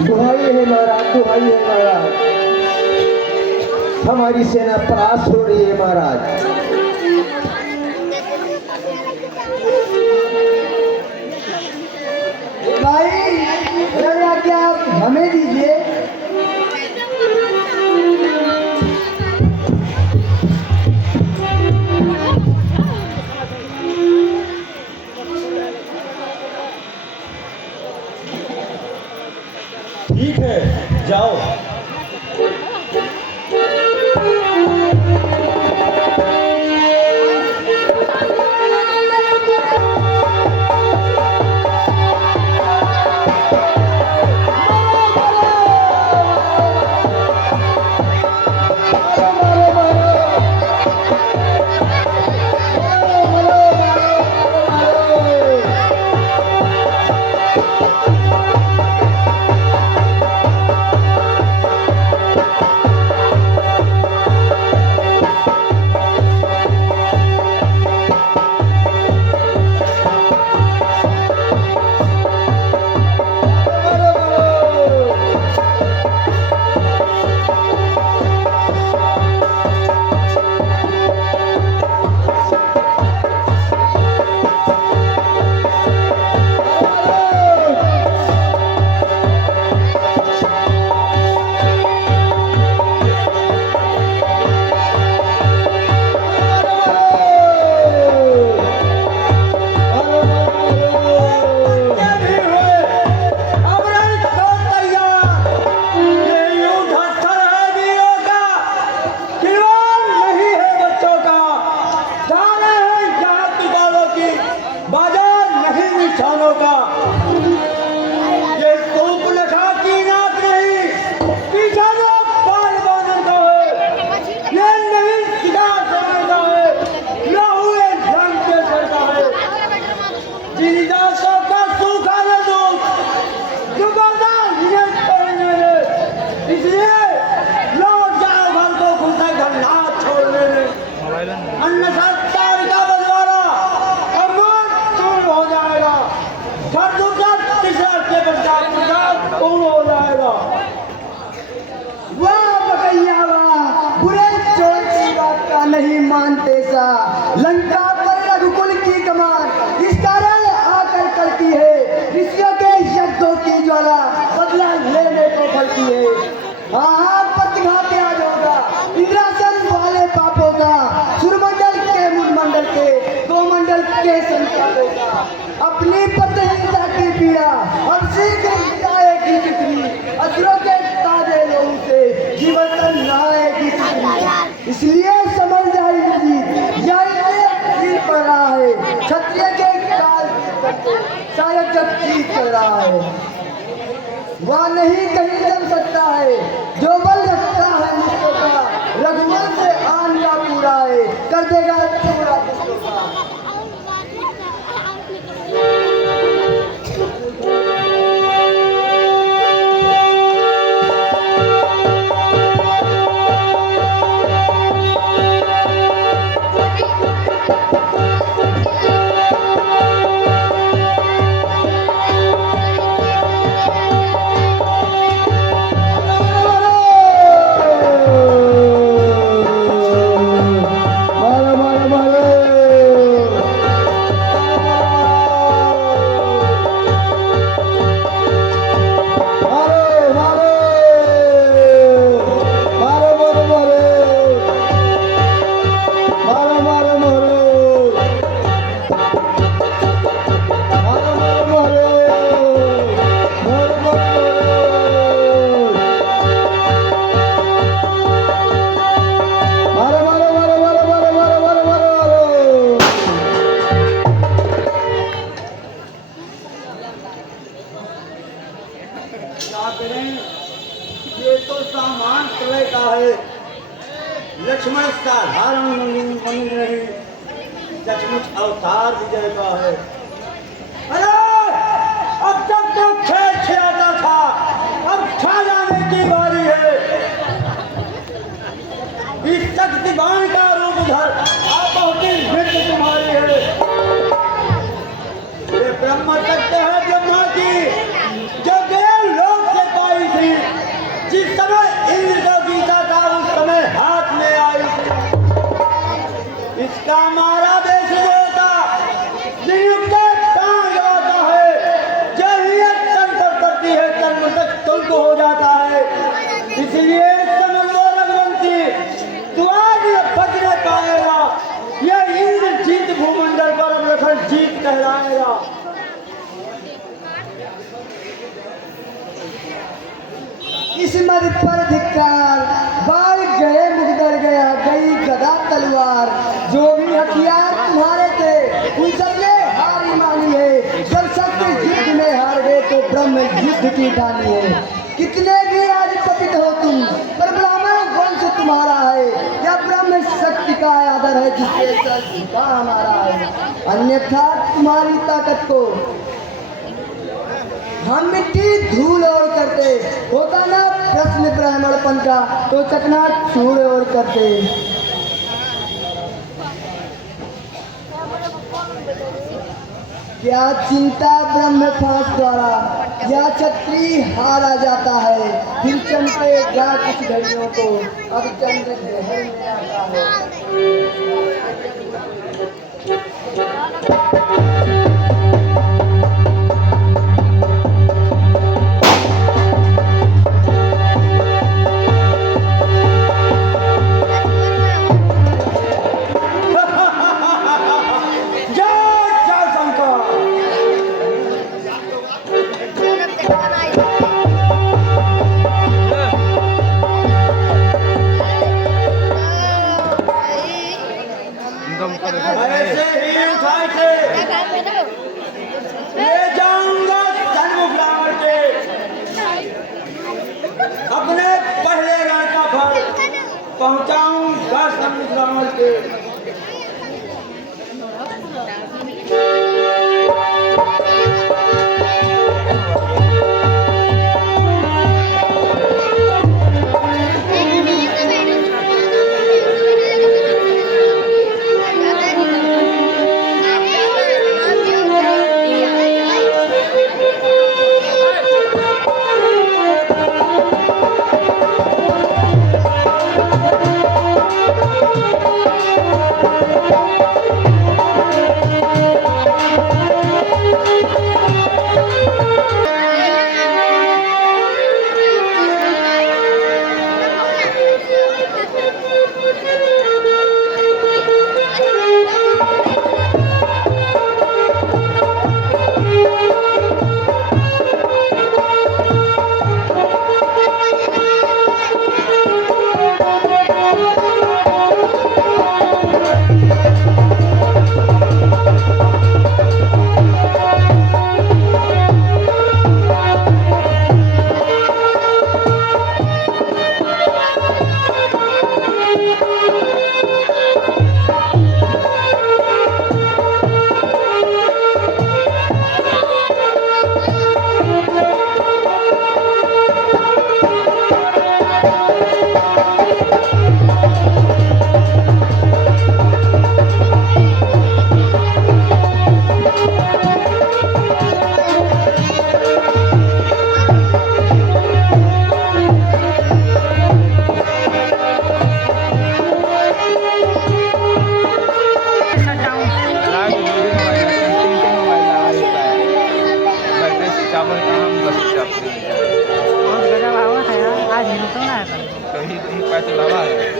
दुहाई है महाराज, दुहाई है महाराज, हमारी सेना परास्त हो रही है महाराज। भाई क्या आप हमें दीजिए। ठीक है, जाओ। नहीं मानते सा लंका पर रघुकुल की कमान इस कारण आकर करती है, ऋषियों के यज्ञों की ज्वाला बदला लेने को फलती है। हाँ प्रतिघात आज होगा इंद्रासन वाले पापों का, सूर्यमंडल के मुंडमंडल के गोमंडल के संतानों का। अपनी पतिता की पीड़ा अब शीघ्र मिटाएगी जितनी, असुरों के ताजे लोगों से जीवन आएगी। इसलिए समझ जाइए जी यही पड़ रहा है, क्षत्रिय के काल शायद जब जीत कर रहा है वह नहीं कहीं जम सकता है। जो बल रखता है मुझको का रघुवंश से आन का पूरा है, कर देगा पूरा दुष्टों का। ये तो सामान प्रलय का है, लक्ष्मण का धारण मनी नहीं, सचमुच अवतार विजय का है। अरे अब तक तो खेल खिलाता था, अब खा जाने की बारी है। इस शक्तिवान का रूप धर, आप बहुत मृत्यु तुम्हारी है। ये ब्रह्म सत्य है ब्रह्मा की, जो देव लोक से पाई किस्मत पर धिक्कार, बाढ़ गए मुकदर गया, गई गदा तलवार। जो भी हथियार तुम्हारे थे उन सब ने हार ही मानी है। जब शस्त्र युद्ध में हार गए तो ब्रह्म युद्ध की ठानी है। कितने भी आज पतित हो तुम, पर ब्राह्मण वंश तुम्हारा है। या ब्रह्म शक्ति का आदर है जिसके सर झुका हमारा है। अन्यथा तुम्हारी ताकत को हम मिट्टी धूल और करते। होता ना प्रश्न ब्राह्मणपन का तो चकना चूड़ और करते। क्या चिंता ब्रह्म फांस द्वारा, या क्षत्रिय हारा जाता है। फिर चमके क्या कुछ घड़ियों को, अब चंद्र ग्रहण में आता है। ऐसे ही उठा के ले जाऊंगा जन्म ब्राह्मण के, अपने पहले रण का फल पहुंचाऊंगा जन्म ब्राह्मण के। बहुत गजब आवाज है यार, आज हिलता ना है। कहीं कहीं पैसे लगा है।